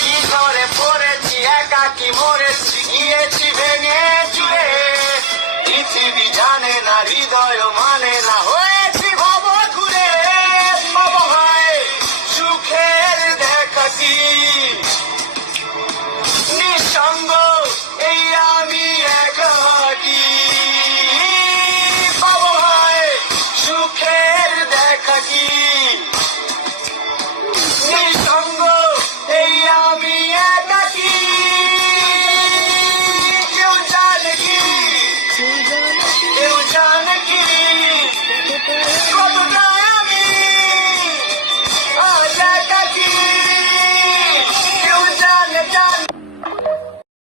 কি করে পড়েছি একাকি মরেছি গিয়েছি ভেঙে চুরে পৃথিবী জানে না হৃদয় মানে না হয়ে